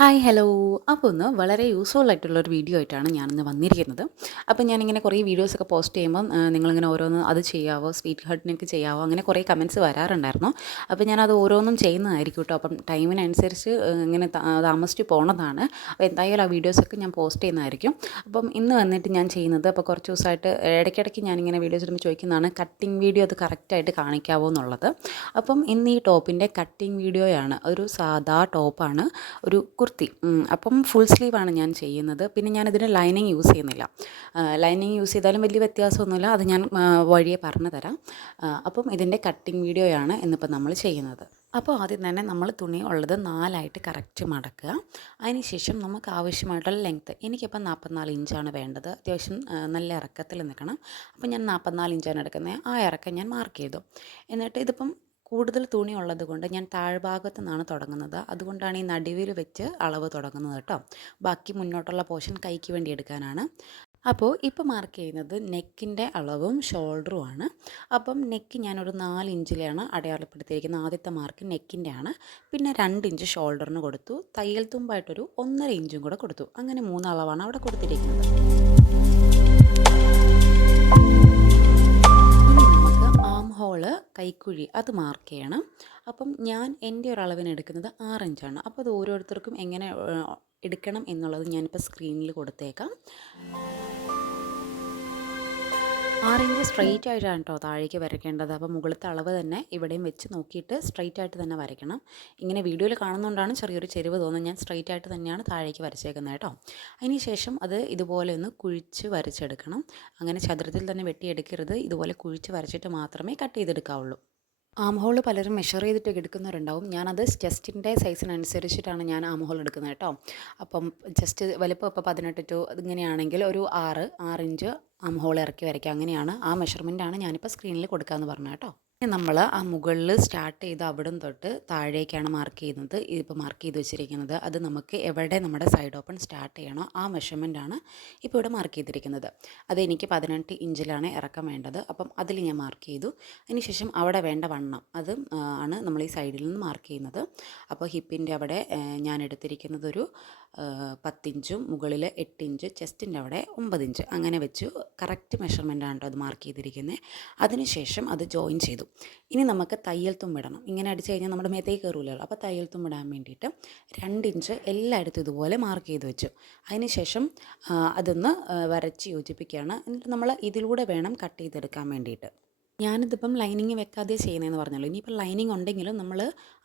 Hi hello. അപ്പോൾ ഒന്ന് വളരെ യൂസ്ഫുൾ ആയിട്ടുള്ളൊരു വീഡിയോ ആയിട്ടാണ് ഞാനിന്ന് വന്നിരിക്കുന്നത്. അപ്പോൾ ഞാനിങ്ങനെ കുറേ വീഡിയോസൊക്കെ പോസ്റ്റ് ചെയ്യുമ്പം നിങ്ങളിങ്ങനെ ഓരോന്ന് അത് ചെയ്യാവോ, സ്വീറ്റ് ഹാർട്ടിനൊക്കെ ചെയ്യാവോ, അങ്ങനെ കുറേ കമൻറ്റ്സ് വരാറുണ്ടായിരുന്നു. അപ്പോൾ ഞാനത് ഓരോന്നും ചെയ്യുന്നതായിരിക്കും കേട്ടോ. അപ്പം ടൈമിനനുസരിച്ച് ഇങ്ങനെ താമസിച്ച് പോണതാണ്. അപ്പോൾ എന്തായാലും ആ വീഡിയോസൊക്കെ ഞാൻ പോസ്റ്റ് ചെയ്യുന്നതായിരിക്കും. അപ്പം ഇന്ന് വന്നിട്ട് ഞാൻ ചെയ്യുന്നത്, അപ്പോൾ കുറച്ച് ദിവസമായിട്ട് ഇടയ്ക്കിടയ്ക്ക് ഞാനിങ്ങനെ വീഡിയോസ് ഇടുമ്പോൾ ചോദിക്കുന്നതാണ് കട്ടിങ് വീഡിയോ അത് കറക്റ്റായിട്ട് കാണിക്കാവോ എന്നുള്ളത്. അപ്പം ഇന്ന് ഈ ടോപ്പിൻ്റെ കട്ടിങ് വീഡിയോയാണ്. ഒരു സാധാ ടോപ്പാണ്, ഒരു കുർത്തി. അപ്പം ഫുൾ സ്ലീവാണ് ഞാൻ ചെയ്യുന്നത്. പിന്നെ ഞാനിതിന് ലൈനിങ് യൂസ് ചെയ്യുന്നില്ല. ലൈനിങ് യൂസ് ചെയ്താലും വലിയ വ്യത്യാസമൊന്നുമില്ല, അത് ഞാൻ വഴിയെ പറഞ്ഞു തരാം. അപ്പം ഇതിൻ്റെ കട്ടിങ് വീഡിയോയാണ് ഇന്നിപ്പോൾ നമ്മൾ ചെയ്യുന്നത്. അപ്പോൾ ആദ്യം തന്നെ നമ്മൾ തുണി ഉള്ളത് 4ആയിട്ട് കറക്റ്റ് മടക്കുക. അതിനുശേഷം നമുക്ക് ആവശ്യമായിട്ടുള്ള ലെങ്ത്ത്, എനിക്കിപ്പം 44 ഇഞ്ചാണ് വേണ്ടത്. അത്യാവശ്യം നല്ല ഇറക്കത്തിൽ നിൽക്കണം. അപ്പം ഞാൻ 44 ഇഞ്ചാണ് എടുക്കുന്നത്. ആ ഇറക്കം ഞാൻ മാർക്ക് ചെയ്തു. എന്നിട്ട് ഇതിപ്പം കൂടുതൽ തുണി ഉള്ളത് കൊണ്ട് ഞാൻ താഴ്ഭാഗത്തു നിന്നാണ് തുടങ്ങുന്നത്. അതുകൊണ്ടാണ് ഈ നടുവിൽ വെച്ച് അളവ് തുടങ്ങുന്നത് കേട്ടോ. ബാക്കി മുന്നോട്ടുള്ള പോർഷൻ കൈക്ക് വേണ്ടി എടുക്കാനാണ്. അപ്പോൾ ഇപ്പോൾ മാർക്ക് ചെയ്യുന്നത് നെക്കിൻ്റെ അളവും ഷോൾഡറുമാണ്. അപ്പം നെക്ക് ഞാനൊരു 4 ഇഞ്ചിലാണ് അടയാളപ്പെടുത്തിയിരിക്കുന്നത്. ആദ്യത്തെ മാർക്ക് നെക്കിൻ്റെ ആണ്. പിന്നെ 2 ഇഞ്ച് ഷോൾഡറിന് കൊടുത്തു. തയ്യൽ തുമ്പായിട്ടൊരു 1.5 ഇഞ്ചും കൂടെ കൊടുത്തു. അങ്ങനെ 3 അളവാണ് അവിടെ കൊടുത്തിരിക്കുന്നത്. ഹോള് കൈക്കുഴി അത് മാർക്ക് ചെയ്യണം. അപ്പം ഞാൻ എൻ്റെ ഒരു അളവിന് എടുക്കുന്നത് 6 ഇഞ്ചാണ്. അപ്പോൾ അത് ഓരോരുത്തർക്കും എങ്ങനെ എടുക്കണം എന്നുള്ളത് ഞാനിപ്പോൾ സ്ക്രീനിൽ കൊടുത്തേക്കാം. 6 ഇഞ്ച് സ്ട്രെയിറ്റ് ആയിട്ടാണ് കേട്ടോ താഴേക്ക് വരയ്ക്കേണ്ടത്. അപ്പോൾ മുകളിലത്തെ അളവ് തന്നെ ഇവിടെയും വെച്ച് നോക്കിയിട്ട് സ്ട്രെയിറ്റ് ആയിട്ട് തന്നെ വരയ്ക്കണം. ഇങ്ങനെ വീഡിയോയിൽ കാണുന്നതുകൊണ്ടാണ് ചെറിയൊരു ചെരിവ് തോന്നുന്നത്. ഞാൻ സ്ട്രെയിറ്റ് ആയിട്ട് തന്നെയാണ് താഴേക്ക് വരച്ചേക്കുന്നത് കേട്ടോ. അതിന് ശേഷം അത് ഇതുപോലെ ഒന്ന് കുഴിച്ച് വരച്ചെടുക്കണം. അങ്ങനെ ചതുരത്തിൽ തന്നെ വെട്ടിയെടുക്കരുത്. ഇതുപോലെ കുഴിച്ച് വരച്ചിട്ട് മാത്രമേ കട്ട് ചെയ്തെടുക്കാവുള്ളൂ. ആം ഹോൾ പലരും മെഷർ ചെയ്തിട്ട് എടുക്കുന്നവരുണ്ടാവും. ഞാനത് ചെസ്റ്റിൻ്റെ സൈസിനനുസരിച്ചിട്ടാണ് ഞാൻ ആം ഹോൾ എടുക്കുന്നത് കേട്ടോ. അപ്പം ചെസ്റ്റ് വലുപ്പം ഇപ്പോൾ 18 ടു ഇങ്ങനെയാണെങ്കിൽ ഒരു 6 ഇഞ്ച് ആം ഹോൾ ഇറക്കി വരയ്ക്കുക. അങ്ങനെയാണ് ആ മെഷർമെൻറ്റാണ് ഞാനിപ്പോൾ സ്ക്രീനിൽ കൊടുക്കാമെന്ന് പറഞ്ഞത് കേട്ടോ. നമ്മൾ ആ മുകളിൽ സ്റ്റാർട്ട് ചെയ്ത് അവിടം തൊട്ട് താഴേക്കാണ് മാർക്ക് ചെയ്യുന്നത്. ഇതിപ്പോൾ മാർക്ക് ചെയ്ത് വെച്ചിരിക്കുന്നത് അത് നമുക്ക് എവിടെ നമ്മുടെ സൈഡ് ഓപ്പൺ സ്റ്റാർട്ട് ചെയ്യണോ ആ മെഷർമെൻറ്റാണ് ഇപ്പോൾ ഇവിടെ മാർക്ക് ചെയ്തിരിക്കുന്നത്. അത് എനിക്ക് 18 ഇഞ്ചിലാണ് ഇറക്കം വേണ്ടത്. അപ്പം അതിൽ ഞാൻ മാർക്ക് ചെയ്തു. അതിനുശേഷം അവിടെ വേണ്ട വണ്ണം അത് ആണ് നമ്മൾ ഈ സൈഡിൽ നിന്ന് മാർക്ക് ചെയ്യുന്നത്. അപ്പോൾ ഹിപ്പിൻ്റെ അവിടെ ഞാൻ എടുത്തിരിക്കുന്നത് ഒരു 10 ഇഞ്ചും മുകളിൽ 8 ഇഞ്ച്, ചെസ്റ്റിൻ്റെ അവിടെ 9 ഇഞ്ച് അങ്ങനെ വെച്ച് കറക്റ്റ് മെഷർമെൻറ്റാണ് കേട്ടോ അത് മാർക്ക് ചെയ്തിരിക്കുന്നത്. അതിനുശേഷം അത് ജോയിൻ ചെയ്തു. ഇനി നമുക്ക് തയ്യൽ തുമ്പിടണം. ഇങ്ങനെ അടിച്ച് കഴിഞ്ഞാൽ നമ്മുടെ മേത്തേക്ക് കയറൂലല്ലോ. അപ്പോൾ തയ്യൽ തുമ്പിടാൻ വേണ്ടിയിട്ട് 2 ഇഞ്ച് എല്ലായിടത്തും ഇതുപോലെ മാർക്ക് ചെയ്ത് വെച്ചു. അതിനുശേഷം അതൊന്ന് വരച്ച് യോജിപ്പിക്കുകയാണ്. എന്നിട്ട് നമ്മൾ ഇതിലൂടെ വേണം കട്ട് ചെയ്തെടുക്കാൻ വേണ്ടിയിട്ട്. ഞാനിതിപ്പം ലൈനിങ് വെക്കാതെ ചെയ്യുന്നതെന്ന് പറഞ്ഞല്ലോ. ഇനിയിപ്പോൾ ലൈനിങ് ഉണ്ടെങ്കിലും നമ്മൾ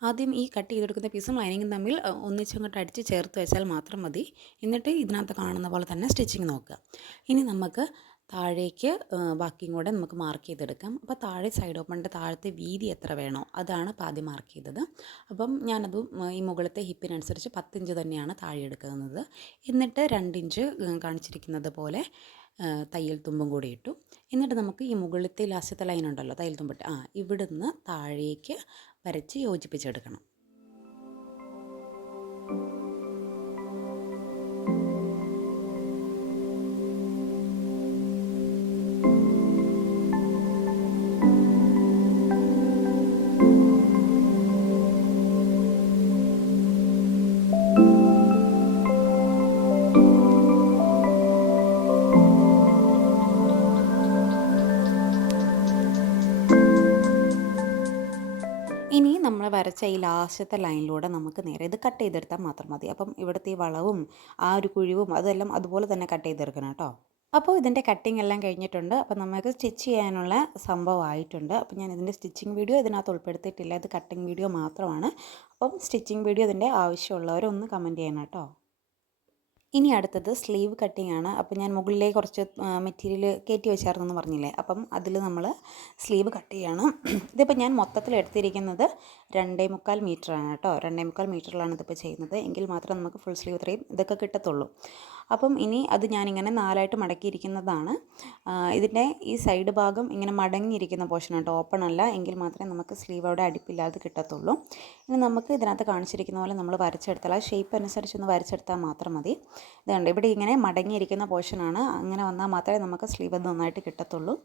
ആദ്യം ഈ കട്ട് ചെയ്തെടുക്കുന്ന പീസും ലൈനിങ്ങും തമ്മിൽ ഒന്നിച്ചങ്ങോട്ട് അടിച്ച് ചേർത്ത് വെച്ചാൽ മാത്രം മതി. എന്നിട്ട് ഇതിനകത്ത് കാണുന്ന പോലെ തന്നെ സ്റ്റിച്ചിങ് നോക്കുക. ഇനി നമുക്ക് താഴേക്ക് ബാക്കിയും കൂടെ നമുക്ക് മാർക്ക് ചെയ്തെടുക്കാം. അപ്പോൾ താഴെ സൈഡ് ഓപ്പണിൻ്റെ താഴത്തെ വീതി എത്ര വേണോ അതാണ് ഇപ്പോൾ ആദ്യം മാർക്ക് ചെയ്തത്. അപ്പം ഞാനത് ഈ മുകളിലത്തെ ഹിപ്പിനനുസരിച്ച് 10 ഇഞ്ച് തന്നെയാണ് താഴെ എടുക്കുന്നത്. എന്നിട്ട് 2 ഇഞ്ച് കാണിച്ചിരിക്കുന്നത് പോലെ തയ്യൽ തുമ്പും കൂടി ഇട്ടു. എന്നിട്ട് നമുക്ക് ഈ മുകളിലത്തെ ലാസ്റ്റത്തെ ലൈൻ ഉണ്ടല്ലോ തയ്യൽ തുമ്പിട്ട് ഇവിടുന്ന് താഴേക്ക് വരച്ച് യോജിപ്പിച്ചെടുക്കണം. ഇനി നമ്മൾ വരച്ച ഈ ലാസ്റ്റത്തെ ലൈനിലൂടെ നമുക്ക് നേരെ ഇത് കട്ട് ചെയ്തെടുത്താൽ മാത്രം മതി. അപ്പം ഇവിടുത്തെ ഈ വളവും ആ ഒരു കുഴിവും അതെല്ലാം അതുപോലെ തന്നെ കട്ട് ചെയ്തെടുക്കണം കേട്ടോ. അപ്പോൾ ഇതിൻ്റെ കട്ടിങ് എല്ലാം കഴിഞ്ഞിട്ടുണ്ട്. അപ്പോൾ നമുക്ക് സ്റ്റിച്ച് ചെയ്യാനുള്ള സംഭവമായിട്ടുണ്ട്. അപ്പോൾ ഞാൻ ഇതിൻ്റെ സ്റ്റിച്ചിങ് വീഡിയോ ഇതിനകത്ത് ഉൾപ്പെടുത്തിയിട്ടില്ല. ഇത് കട്ടിങ് വീഡിയോ മാത്രമാണ്. അപ്പം സ്റ്റിച്ചിങ് വീഡിയോ ഇതിൻ്റെ ആവശ്യമുള്ളവരൊന്ന് കമൻറ്റ് ചെയ്യണം കേട്ടോ. ഇനി അടുത്തത് സ്ലീവ് കട്ടിംഗ് ആണ്. അപ്പോൾ ഞാൻ മുകളിലേക്ക് കുറച്ച് മെറ്റീരിയൽ കയറ്റി വെച്ചായിരുന്നു എന്ന് പറഞ്ഞില്ലേ. അപ്പം അതിൽ നമ്മൾ സ്ലീവ് കട്ട് ചെയ്യണം. ഇതിപ്പോൾ ഞാൻ മൊത്തത്തിൽ എടുത്തിരിക്കുന്നത് 2.25 മീറ്ററാണ് കേട്ടോ. 2.25 മീറ്ററിലാണ് ഇതിപ്പോൾ ചെയ്യുന്നത്. എങ്കിൽ മാത്രം നമുക്ക് ഫുൾ സ്ലീവ് ഇത്രയും ഇതൊക്കെ കിട്ടത്തുള്ളൂ. അപ്പം ഇനി അത് ഞാനിങ്ങനെ 4ആയിട്ട് മടക്കിയിരിക്കുന്നതാണ്. ഇതിൻ്റെ ഈ സൈഡ് ഭാഗം ഇങ്ങനെ മടങ്ങിയിരിക്കുന്ന പോർഷൻ കേട്ടോ, ഓപ്പൺ അല്ല, എങ്കിൽ മാത്രമേ നമുക്ക് സ്ലീവ് അവിടെ അടിപ്പില്ലാതെ കിട്ടത്തുള്ളൂ. ഇനി നമുക്ക് ഇതിനകത്ത് കാണിച്ചിരിക്കുന്ന പോലെ നമ്മൾ വരച്ചെടുത്താൽ ആ ഷേപ്പ് അനുസരിച്ചൊന്ന് വരച്ചെടുത്താൽ മാത്രം മതി. ഇതുണ്ട്, ഇവിടെ ഇങ്ങനെ മടങ്ങിയിരിക്കുന്ന പോർഷനാണ്, അങ്ങനെ വന്നാൽ മാത്രമേ നമുക്ക് സ്ലീവ് നന്നായിട്ട് കിട്ടത്തുള്ളൂ.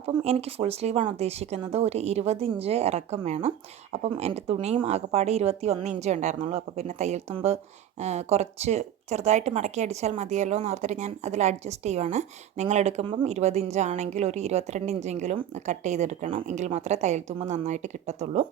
അപ്പം എനിക്ക് ഫുൾ സ്ലീവാണ് ഉദ്ദേശിക്കുന്നത്. ഒരു 20 ഇഞ്ച് ഇറക്കം വേണം. അപ്പം എൻ്റെ തുണിയും ആകെപ്പാടെ 21 ഇഞ്ചേ ഉണ്ടായിരുന്നുള്ളൂ. അപ്പോൾ പിന്നെ തയ്യൽ തുമ്പ് കുറച്ച് ചെറുതായിട്ട് മടക്കി അടിച്ചാൽ മതിയല്ലോ എന്ന് ഓർത്തിട്ട് ഞാൻ അതിൽ അഡ്ജസ്റ്റ് ചെയ്യുവാണ്. നിങ്ങളെടുക്കുമ്പം 20 ഇഞ്ച് ആണെങ്കിൽ ഒരു 22 ഇഞ്ചെങ്കിലും കട്ട് ചെയ്തെടുക്കണം, എങ്കിൽ മാത്രമേ തയ്യൽ തുമ്പ് നന്നായിട്ട് കിട്ടത്തുള്ളൂ.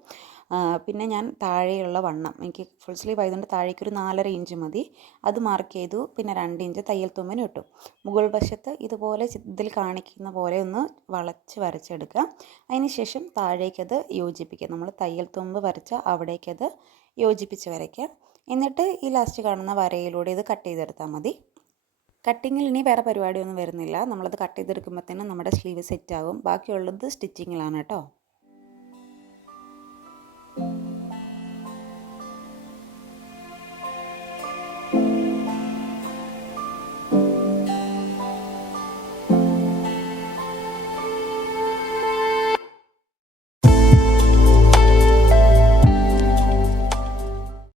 പിന്നെ ഞാൻ താഴെയുള്ള വണ്ണം, എനിക്ക് ഫുൾ സ്ലീവ് ആയതുകൊണ്ട് താഴേക്കൊരു 4.5 ഇഞ്ച് മതി, അത് മാർക്ക് ചെയ്തു. പിന്നെ 2 ഇഞ്ച് തയ്യൽ തുമ്പിന് ഇട്ടു. മുകൾ വശത്ത് ഇതുപോലെ ഇതിൽ കാണിക്കുന്ന പോലെ ഒന്ന് വളച്ച് വരച്ചെടുക്കുക. അതിന് ശേഷം താഴേക്കത് യോജിപ്പിക്കുക. നമ്മൾ തയ്യൽ തുമ്പ് വരച്ച അവിടേക്കത് യോജിപ്പിച്ച് വരയ്ക്കുക. എന്നിട്ട് ഈ ലാസ്റ്റ് കാണുന്ന വരയിലൂടെ ഇത് കട്ട് ചെയ്തെടുത്താൽ മതി. കട്ടിങ്ങിൽ ഇനി വേറെ പരിപാടിയൊന്നും വരുന്നില്ല. നമ്മളത് കട്ട് ചെയ്തെടുക്കുമ്പോഴത്തേനും നമ്മുടെ സ്ലീവ് സെറ്റ് ആകും. ബാക്കിയുള്ളത് സ്റ്റിച്ചിങ്ങിലാണ് കേട്ടോ.